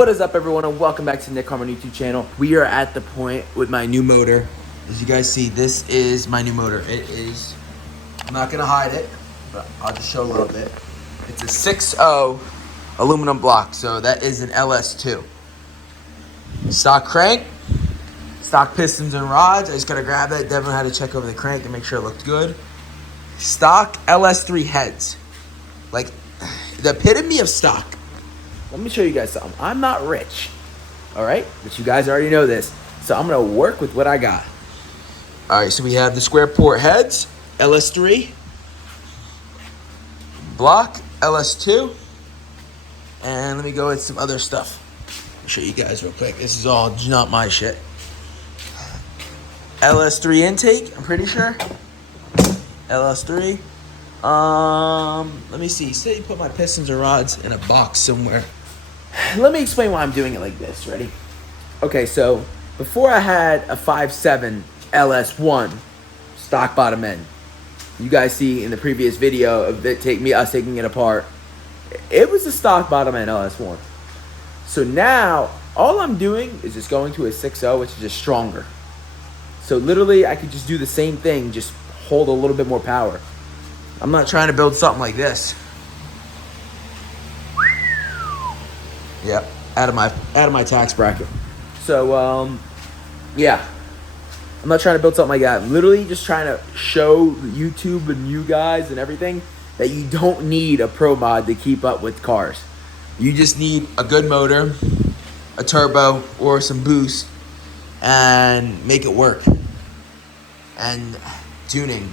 What is up, everyone, and welcome back to Nick Harmon YouTube channel. We are at the point with my new motor. As you guys see, this is my new motor. It is, I'm not gonna hide it, but I'll just show a little bit. It's a 6.0 aluminum block, so that is an LS2. Stock crank, stock pistons and rods. I just gotta grab that. Devin had to check over the crank to make sure it looked good. Stock LS3 heads. Like, the epitome of stock. Let me show you guys something. I'm not rich, all right? But you guys already know this. So I'm gonna work with what I got. All right, so we have the square port heads, LS3. Block, LS2. And let me go with some other stuff. I'll show you guys real quick. This is all not my shit. LS3 intake, I'm pretty sure. LS3. Let me see. Say you put my pistons or rods in a box somewhere. Let me explain why I'm doing it like this. Ready? Okay, so before I had a 5.7 LS1 stock bottom end, you guys see in the previous video of us taking it apart, it was a stock bottom end LS1. So now all I'm doing is just going to a 6.0, which is just stronger. So literally I could just do the same thing, just hold a little bit more power. I'm not trying to build something like this. Yep, out of my tax bracket. So yeah, I'm not trying to build something like that. I'm literally just trying to show YouTube and you guys and everything that you don't need a pro mod to keep up with cars. You just need a good motor, a turbo, or some boost, and make it work. And tuning.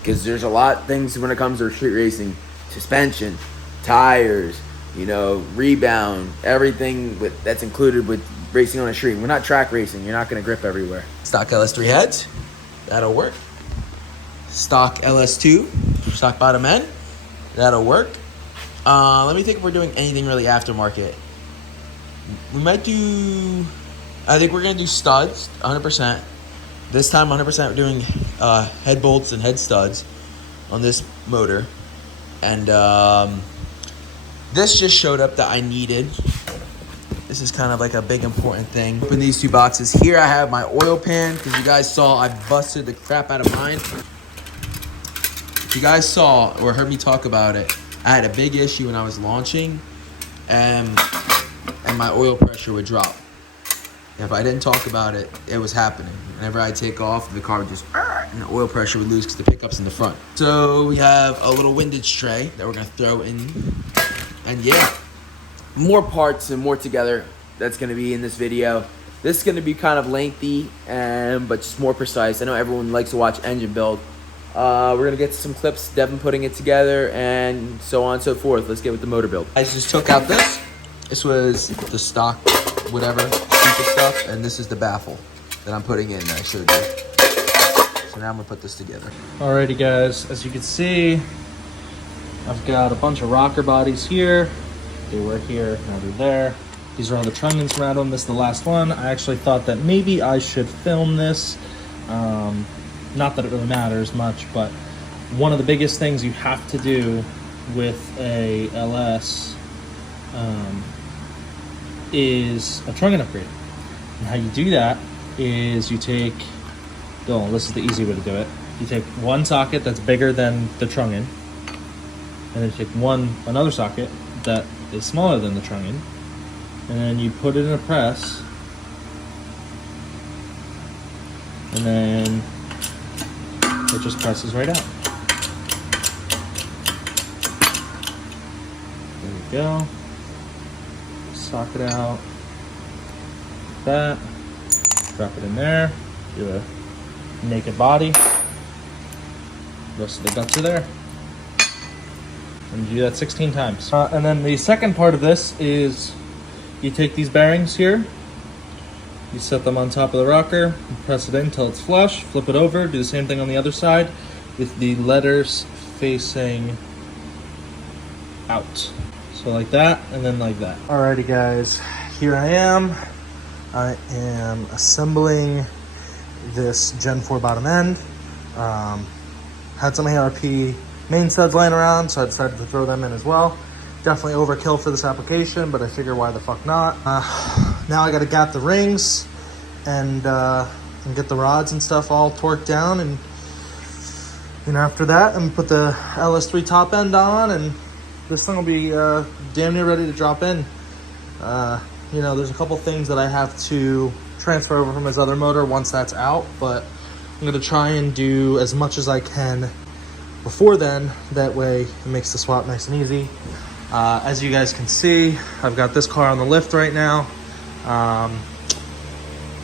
Because there's a lot of things when it comes to street racing. Suspension, tires, you know, rebound, everything that's included with racing on a street. We're not track racing. You're not going to grip everywhere. Stock LS3 heads. That'll work. Stock LS2. Stock bottom end. That'll work. Let me think if we're doing anything really aftermarket. We might do... I think we're going to do studs, 100%. This time, 100% we're doing head bolts and head studs on this motor. And this just showed up that I needed. This is kind of like a big important thing. Open these two boxes. Here I have my oil pan, because you guys saw I busted the crap out of mine. If you guys saw or heard me talk about it, I had a big issue when I was launching, and my oil pressure would drop. If I didn't talk about it, it was happening. Whenever I take off, the car would just, and the oil pressure would lose because the pickup's in the front. So we have a little windage tray that we're gonna throw in. And yeah, more parts and more together that's gonna be in this video. This is gonna be kind of lengthy, but just more precise. I know everyone likes to watch engine build. We're gonna get to some clips, Devin putting it together, and so on and so forth. Let's get with the motor build. I just took out this. This was the stock, whatever, stupid stuff, and this is the baffle that I'm putting in that I showed you. So now I'm gonna put this together. Alrighty guys, as you can see, I've got a bunch of rocker bodies here. They were here, now they're there. These are all the trunnions around them. This is the last one. I actually thought that maybe I should film this. Not that it really matters much, but one of the biggest things you have to do with a LS is a trunnion upgrade. And how you do that is you take, this is the easy way to do it. You take one socket that's bigger than the trunnion, and then you take another socket that is smaller than the trunnion, and then you put it in a press, and then it just presses right out. There we go. Socket out. Like that. Drop it in there. Do a naked body. The rest of the guts are there. And you do that 16 times. And then the second part of this is you take these bearings here. You set them on top of the rocker, press it in until it's flush, flip it over, do the same thing on the other side with the letters facing out. So like that, and then like that. Alrighty guys, here I am. I am assembling this Gen 4 bottom end. Had some ARP main studs laying around, so I decided to throw them in as well. definitely overkill for this application, but I figure why the fuck not. Now I gotta gap the rings and get the rods and stuff all torqued down, and after that, I'm gonna put the LS2 top end on, and this thing will be damn near ready to drop in. There's a couple things that I have to transfer over from his other motor once that's out, but I'm gonna try and do as much as I can before then. That way it makes the swap nice and easy. As you guys can see, I've got this car on the lift right now.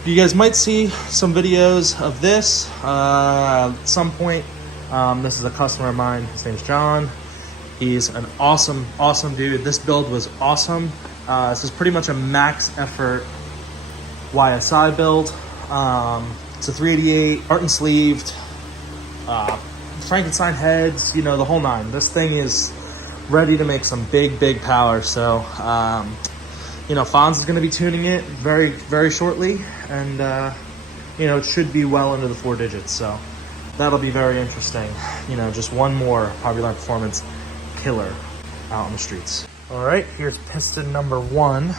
You guys might see some videos of this at some point. This is a customer of mine. His name's John. He's an awesome dude. This build was awesome. This is pretty much a max effort YSI build. It's a 388, Martin sleeved, Frankenstein heads, the whole nine. This thing is ready to make some big power. So, Fonz is going to be tuning it very, very shortly, and it should be well into the 4 digits. So that'll be very interesting. Just one more Popular Performance killer out on the streets. All right, here's piston number 1.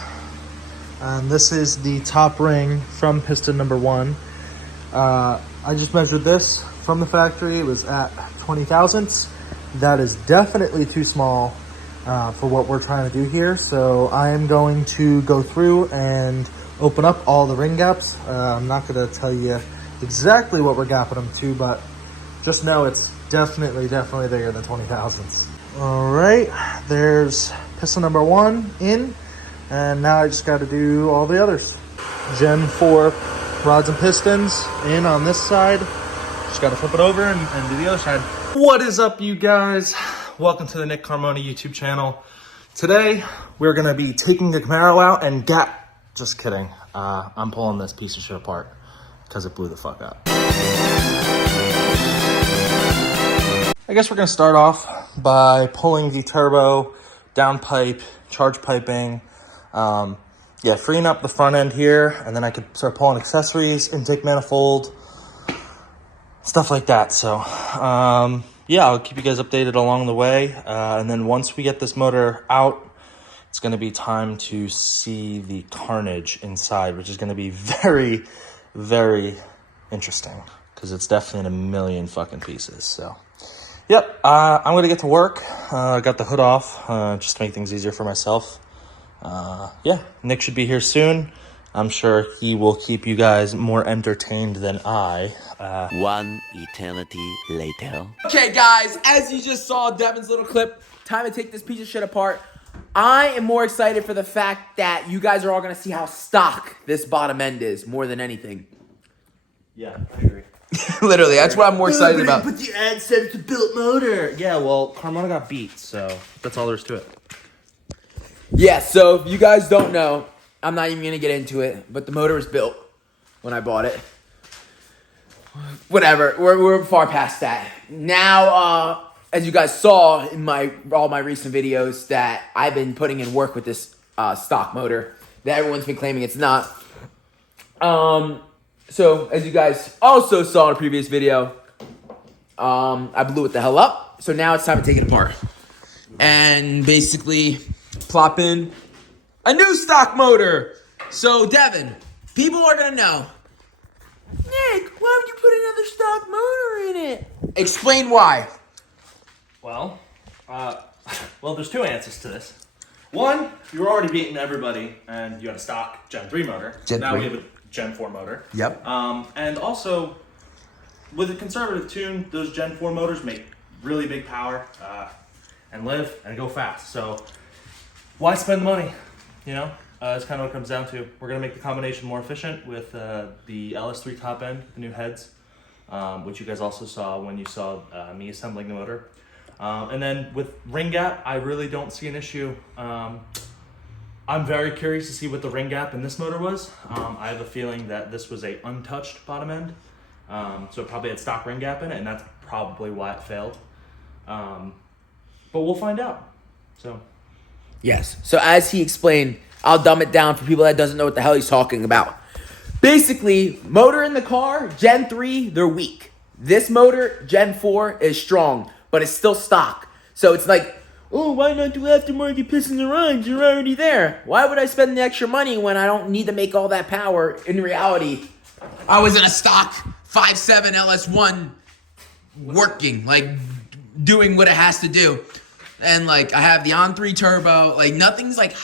And this is the top ring from piston number 1. I just measured this from the factory. It was at 20 thousandths. That is definitely too small for what we're trying to do here. So I am going to go through and open up all the ring gaps. I'm not going to tell you exactly what we're gapping them to, but just know it's definitely bigger than 20 thousandths. All right, there's piston number 1 in, and now I just got to do all the others. Gen 4 rods and pistons in on this side. Just got to flip it over and do the other side. What is up, you guys? Welcome to the Nick Carmona YouTube channel. Today, we're going to be taking the Camaro out and just kidding. I'm pulling this piece of shit apart because it blew the fuck up. I guess we're going to start off by pulling the turbo, downpipe, charge piping, freeing up the front end here, and then I could start pulling accessories, intake manifold, stuff like that. So, I'll keep you guys updated along the way. And then once we get this motor out, it's going to be time to see the carnage inside, which is going to be very, very interesting because it's definitely in a million fucking pieces. So, I'm going to get to work. I got the hood off just to make things easier for myself. Nick should be here soon. I'm sure he will keep you guys more entertained than I. One eternity later. Okay, guys, as you just saw Devin's little clip, time to take this piece of shit apart. I am more excited for the fact that you guys are all going to see how stock this bottom end is more than anything. Yeah, I agree. Literally, that's what I'm more excited about. But the ad said it's a built motor. Yeah, well, Carmona got beat, so that's all there is to it. Yeah, so if you guys don't know, I'm not even going to get into it, but the motor was built when I bought it. Whatever, we're far past that. Now, as you guys saw in all my recent videos, that I've been putting in work with this stock motor that everyone's been claiming it's not. So, as you guys also saw in a previous video, I blew it the hell up. So now it's time to take it apart. And basically plop in a new stock motor. So, Devin, people are going to know, Nick, why would you put another stock motor in it? Explain why. Well, there's 2 answers to this. One, you were already beating everybody, and you had a stock Gen 3 motor. Now we have a Gen 4 motor. Yep. And also, with a conservative tune, those Gen 4 motors make really big power and live and go fast. So why spend the money? That's kind of what it comes down to. We're going to make the combination more efficient with the LS2 top end, the new heads, which you guys also saw when you saw me assembling the motor. And then with ring gap, I really don't see an issue. I'm very curious to see what the ring gap in this motor was. I have a feeling that this was a untouched bottom end. So it probably had stock ring gap in it, and that's probably why it failed. But we'll find out. So Yes. So as he explained, I'll dumb it down for people that doesn't know what the hell he's talking about. Basically, motor in the car, Gen 3, they're weak. This motor, Gen 4, is strong, but it's still stock. So it's like oh, why not do aftermarket pistons and rods? You're already there. Why would I spend the extra money when I don't need to make all that power? In reality, I was in a stock 5.7 LS1 working, like doing what it has to do. And like I have the on 3 turbo, like nothing's like,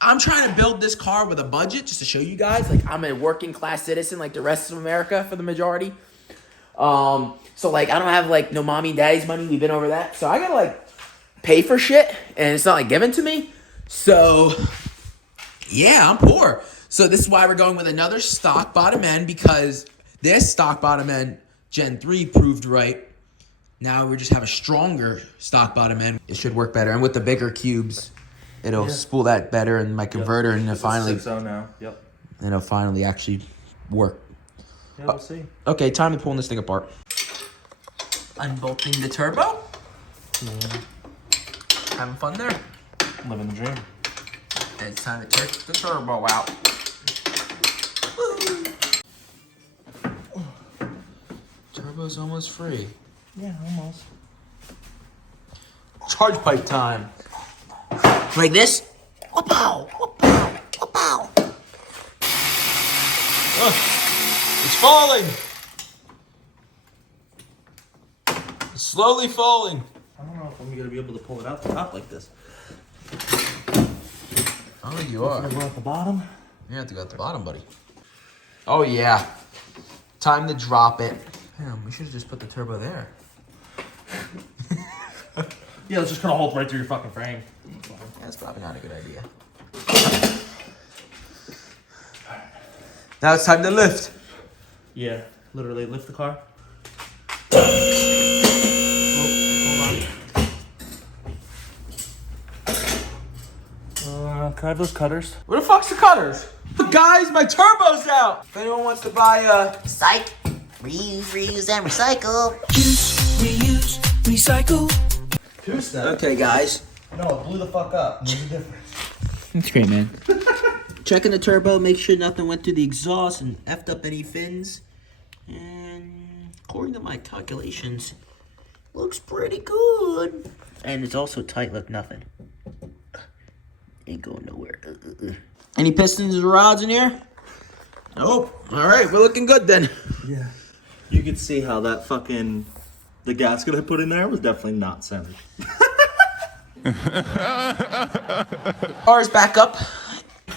I'm trying to build this car with a budget just to show you guys, like I'm a working class citizen like the rest of America for the majority. So like I don't have like no mommy and daddy's money. We've been over that. So I gotta like pay for shit and it's not like given to me. So yeah, I'm poor. So this is why we're going with another stock bottom end, because this stock bottom end Gen 3 proved right. Now we just have a stronger stock bottom end. It should work better. And with the bigger cubes, it'll spool that better and my converter and it'll finally 6.0 now. Yep. and it'll finally actually work. Yeah, we'll see. Okay, time to pull this thing apart. Unbolting the turbo. Having fun there. Living the dream. And it's time to check the turbo out. Woo. Turbo's almost free. Yeah, almost. Charge pipe time. Like this. Whoop-pow, whoop-pow, whoop-pow. It's falling. It's slowly falling. I don't know if I'm gonna be able to pull it out the top like this. Oh, you are. Gonna go at the bottom. You have to go at the bottom, buddy. Oh, yeah. Time to drop it. Damn, we should have just put the turbo there. Yeah, it's just gonna hold right through your fucking frame. That's probably not a good idea. Now it's time to lift. Yeah, literally lift the car. Can I have those cutters? Where the fuck's the cutters? Guys, my turbo's out. If anyone wants to buy Psych. Reuse, reuse, and recycle. Use, reuse, recycle. Who's that? Okay, guys. No, it blew the fuck up. What's the difference? That's great, man. Checking the turbo, make sure nothing went through the exhaust and effed up any fins. And according to my calculations, looks pretty good. And it's also tight, look, nothing. Ain't going nowhere. Any pistons or rods in here? Nope. All right, we're looking good then. Yeah. You could see how that fucking... The gasket I put in there was definitely not centered. Car's back up,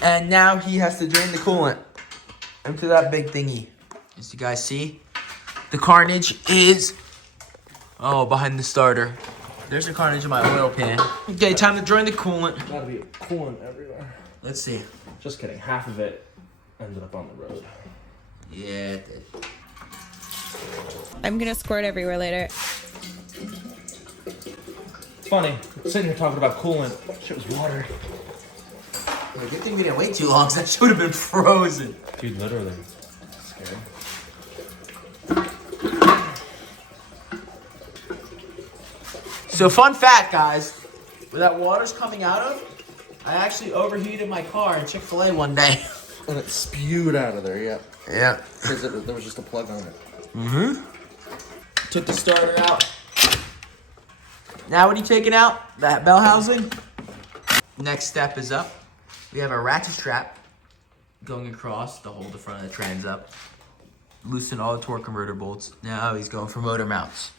and now he has to drain the coolant into that big thingy. As you guys see, the carnage is behind the starter. There's the carnage in my oil pan. Okay, time to drain the coolant. Gotta be coolant everywhere. Let's see. Just kidding. Half of it ended up on the road. Yeah, it did. I'm gonna squirt everywhere later. It's funny. Sitting here talking about coolant. Shit was water. Well, good thing we didn't wait too long, because that should have been frozen. Dude, literally. Scary. So fun fact, guys, where that water's coming out of, I actually overheated my car in Chick-fil-A one day. And it spewed out of there, yeah. Yeah. Because there was just a plug on it. Took the starter out. Now what are you taking out? That bell housing? Next step is up. We have a ratchet strap going across to hold the front of the trans up. Loosen all the torque converter bolts. Now he's going for motor mounts.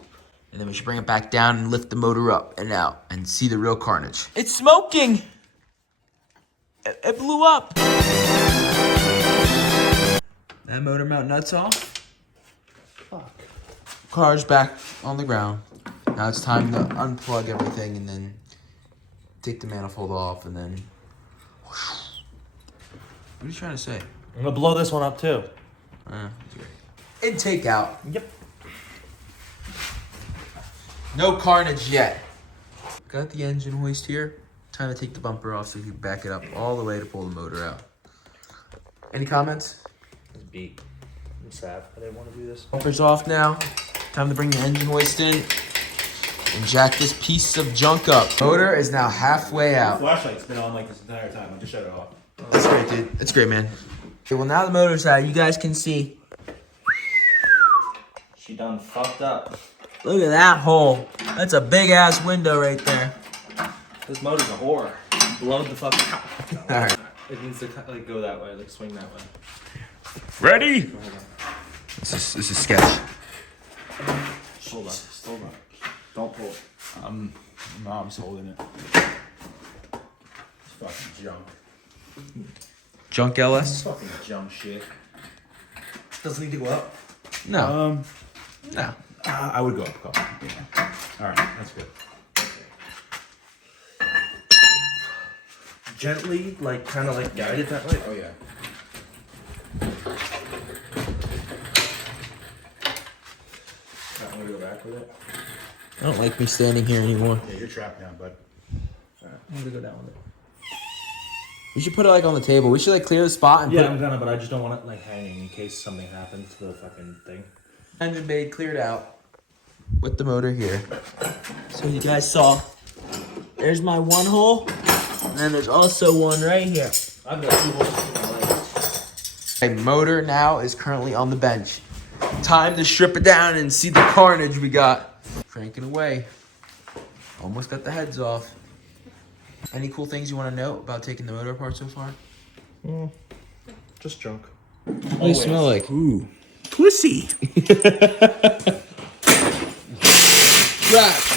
And then we should bring it back down and lift the motor up and out and see the real carnage. It's smoking! It blew up! That motor mount nuts off. Fuck. Car's back on the ground. Now it's time to unplug everything and then take the manifold off and then... What are you trying to say? I'm gonna blow this one up too. Intake out. Yep. No carnage yet. Got the engine hoist here. Time to take the bumper off so you can back it up all the way to pull the motor out. Any comments? It's beat. I'm sad. I didn't want to do this. Bumper's off now. Time to bring the engine hoist in and jack this piece of junk up. Motor is now halfway out. Flashlight's been on like this entire time. I just shut it off. That's great, dude. That's great, man. Okay, well, now the motor's out. You guys can see. She done fucked up. Look at that hole. That's a big-ass window right there. This motor's a whore. Blow the fuck out. All right. It needs to like go that way, like swing that way. Ready? This is sketch. Hold on. Don't pull it. Mom's holding it. It's fucking junk. Junk LS? Fucking junk shit. Doesn't need to go up. No. No. I would go up a couple. Yeah. All right, that's good. Gently, like kind of like guide it that way. Oh yeah. Not want to go back with it. I don't like me standing here anymore. Yeah, you're trapped now, bud. I'm gonna go down with it. We should put it like on the table. We should like clear the spot and Yeah, put I'm gonna, but I just don't want it like hanging in case something happens to the fucking thing. engine bay cleared out with the motor here. So you guys saw, there's my one hole, and then there's also one right here. I've got 2 holes in my legs. My motor now is currently on the bench. Time to strip it down and see the carnage we got. Cranking away. Almost got the heads off. Any cool things you want to note about taking the motor apart so far? Just junk. What do you smell like? Ooh, pussy. Trash.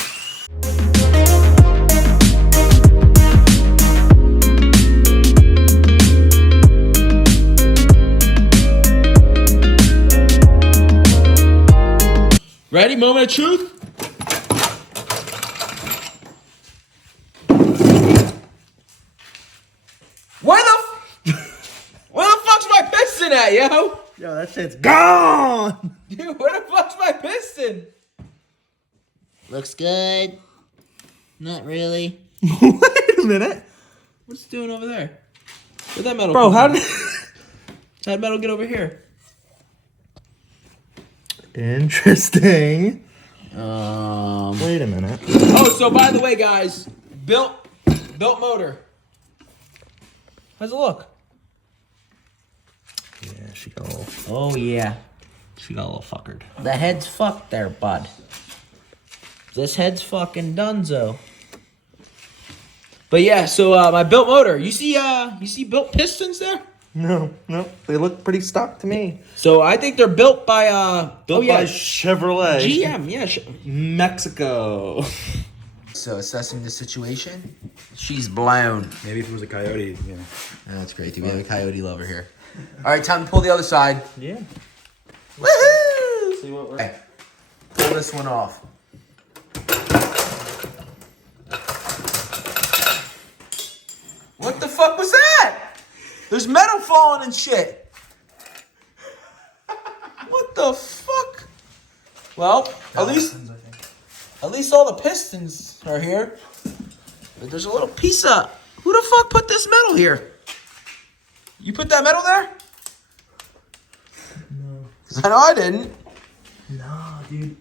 Ready? Moment of truth? Where the fuck's my piston at, yo? Yo, that shit's gone! Dude, where the fuck's my piston? Looks good. Not really. Wait a minute. What's it doing over there? Where'd that metal Bro, come how from? did... How'd metal get over here? Interesting. Wait a minute. Oh, so by the way, guys, built motor. How's it look? Yeah, she got a little... Oh, yeah. She got a little fuckered. The head's fucked there, bud. This head's fucking donezo. But yeah, so my built motor. You see built pistons there? No. They look pretty stock to me. So I think they're built by Built by Chevrolet. GM. Yeah. Mexico. So assessing the situation, she's blown. Maybe if it was a coyote, you know. That's great. We have a coyote lover here. All right, time to pull the other side. Yeah. Woohoo! See what we're... Okay, pull this one off. What the fuck was that? There's metal falling and shit. What the fuck? Well, at least all the pistons are here. But there's a little piece of... Who the fuck put this metal here? You put that metal there? No. 'Cause I know I didn't. No, dude.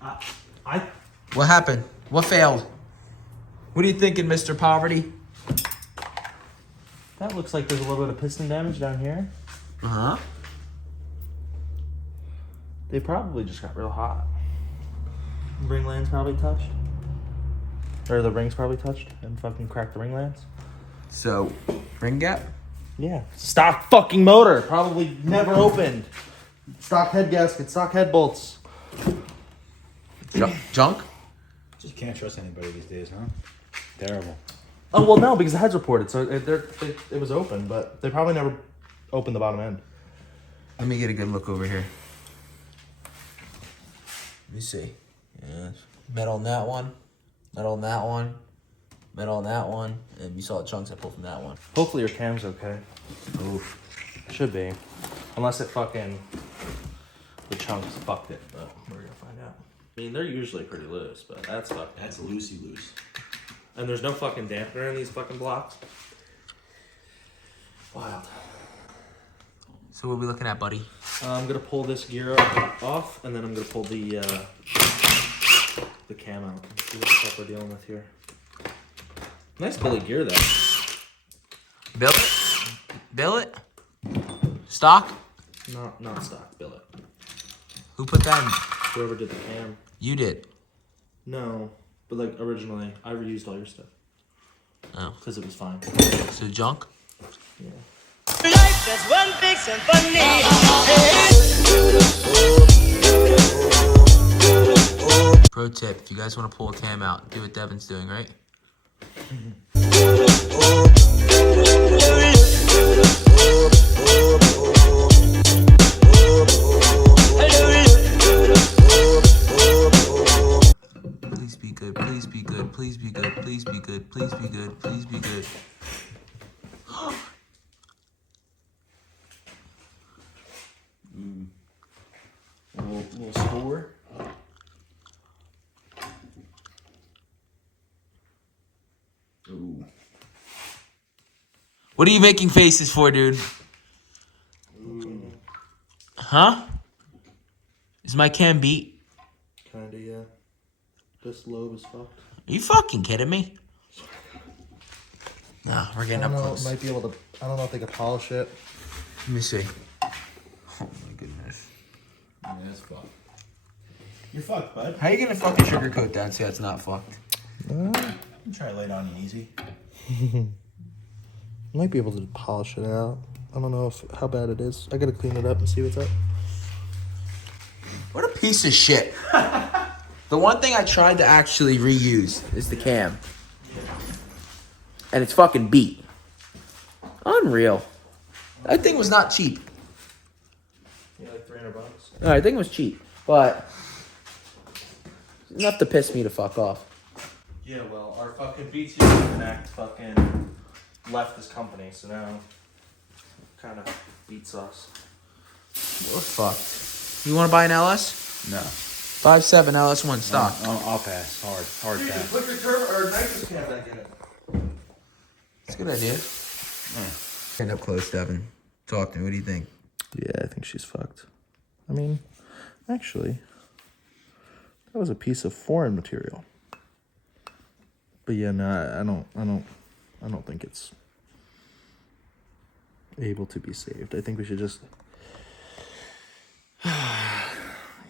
I... What happened? What failed? What are you thinking, Mr. Poverty? That looks like there's a little bit of piston damage down here. Uh-huh. They probably just got real hot. Ring lands probably touched. Or the rings probably touched and fucking cracked the ring lands. So, ring gap? Yeah. Stock fucking motor. Probably never opened. Stock head gasket, stock head bolts. Junk? Just can't trust anybody these days, huh? Terrible. Oh, well, no, because the head's reported, so it was open, but they probably never opened the bottom end. Let me get a good look over here. Let me see. Yeah. Metal on that one. Metal on that one. Metal on that one. And you saw the chunks I pulled from that one. Hopefully your cam's okay. Oof. Should be. Unless it fucking... The chunks fucked it, but we're gonna find out. I mean, they're usually pretty loose, but that's fucked. That's loosey loose. And there's no fucking dampener in these fucking blocks. Wild. So what are we looking at, buddy? I'm gonna pull this gear off, and then I'm gonna pull the cam out. See what the fuck we're dealing with here. Nice billet gear, though. Billet? Billet? Stock? Not stock, billet. Who put that in? Whoever did the cam. You did. No, but like originally, I reused all your stuff. Oh. Because it was fine. So junk? Yeah. Life is one big symphony. Pro tip, if you guys want to pull a cam out, do what Devin's doing, right? Please be good, please be good, please be good, please be good, please be good, please be good. Little score. Ooh. What are you making faces for, dude? Huh? Is my cam beat? Kinda, yeah. This lobe is fucked. Are you fucking kidding me? Nah, we're getting up close. Might be able to. I don't know if they could polish it. Let me see. Oh my goodness. Yeah, that's fucked. You're fucked, bud. How are you gonna fucking sugarcoat that and say it's not fucked? I'm trying to lay down and easy. Might be able to polish it out. I don't know how bad it is. I gotta clean it up and see what's up. What a piece of shit. The one thing I tried to actually reuse is the cam. And it's fucking beat. Unreal. That thing was not cheap. Yeah, like $300. I think it was cheap, but enough to piss me to fuck off. Yeah, well, our fucking BTO Connect fucking left this company, so now kind of beats us. We're fucked. You want to buy an LS? No. 5.7 LS1 stock. I'll pass. Hard pass. Put your turbo or nitrous can back in it. It's a good idea. End up close, Devin. Talk to me. What do you think? Yeah, I think she's fucked. I mean, actually, that was a piece of foreign material. But yeah, no, I don't think it's able to be saved. I think we should just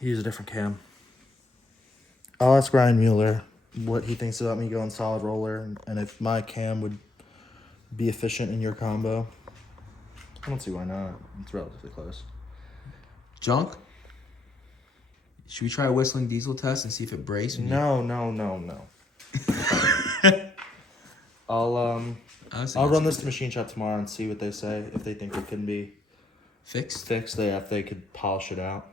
use a different cam. I'll ask Ryan Mueller what he thinks about me going solid roller and if my cam would be efficient in your combo. I don't see why not. It's relatively close. Junk? Should we try a whistling diesel test and see if it breaks? No. I'll run this to Machine Shop tomorrow and see what they say. If they think it can be Fixed? if they could polish it out.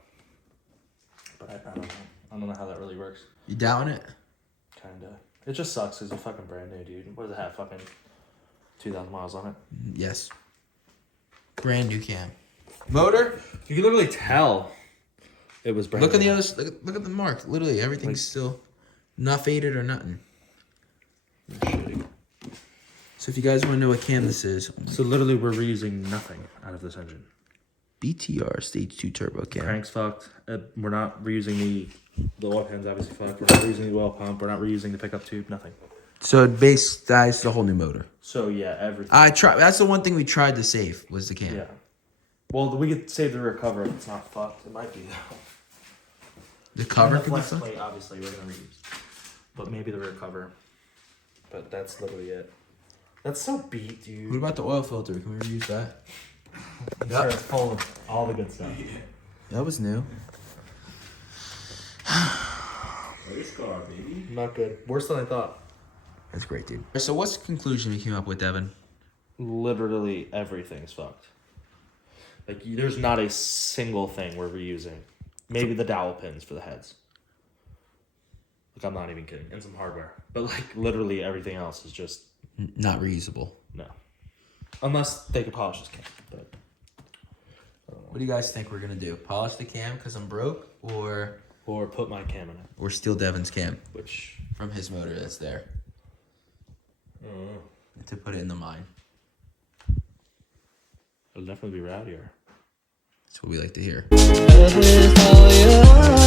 But I don't know. I don't know how that really works. You doubting it? Kinda. It just sucks because it's fucking brand new, dude. What does it have? Fucking 2,000 miles on it. Yes. Brand new cam. Motor? You can literally tell it was brand Look new. at the other. Look at the mark. Literally, everything's still not faded or nothing. Shitty. So if you guys want to know what cam this is, So literally, we're reusing nothing out of this engine. BTR Stage 2 Turbo Cam. Crank's fucked. We're not reusing the oil pan's obviously fucked. We're not reusing the oil pump. We're not reusing the pickup tube. Nothing. So that's the whole new motor. So yeah, everything. That's the one thing we tried to save was the cam. Yeah. Well, we could save the rear cover if it's not fucked. It might be though. The cover And the could be flex fucked? plate, obviously, we're gonna reuse. But maybe the rear cover. But that's literally it. That's so beat, dude. What about the oil filter? Can we reuse that? Sure, it's full of all the good stuff. That was new. Race car, baby. Not good. Worse than I thought. That's great, dude. So what's the conclusion we came up with, Devin? Literally everything's fucked. Like, there's not a single thing we're reusing. Maybe the dowel pins for the heads. Like, I'm not even kidding. And some hardware. But, like, literally everything else is just Not reusable. no. Unless they could polish this cam. But What do you guys think we're gonna do? Polish the cam because I'm broke, or put my cam in it. steal Devin's cam Which, from his motor that's there to put it in the mine? it'll definitely be rowdier. That's what we like to hear. This is how you are.